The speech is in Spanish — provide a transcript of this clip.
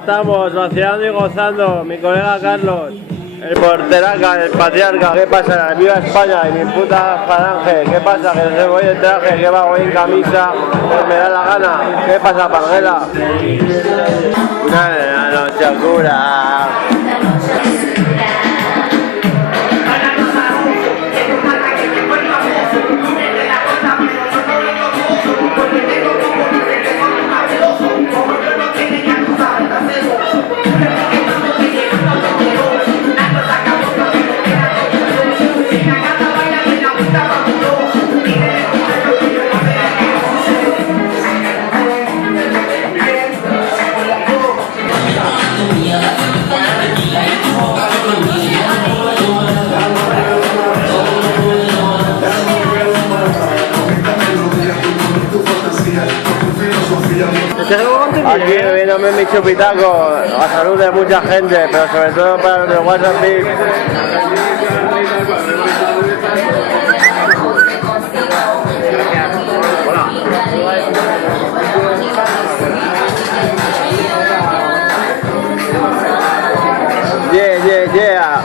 Estamos vaciando y gozando, mi colega Carlos, el porteraca, el patriarca, ¿qué pasa? ¡Viva España! Y mi puta falange, ¿qué pasa? Que no se voy en traje, que va voy en camisa, pues me da la gana. ¿Qué pasa, Pangela? Una noche oscura. Aquí bebiéndome mi chupitaco a salud de mucha gente, pero sobre todo para los de WhatsApp. Yeah, yeah, yeah.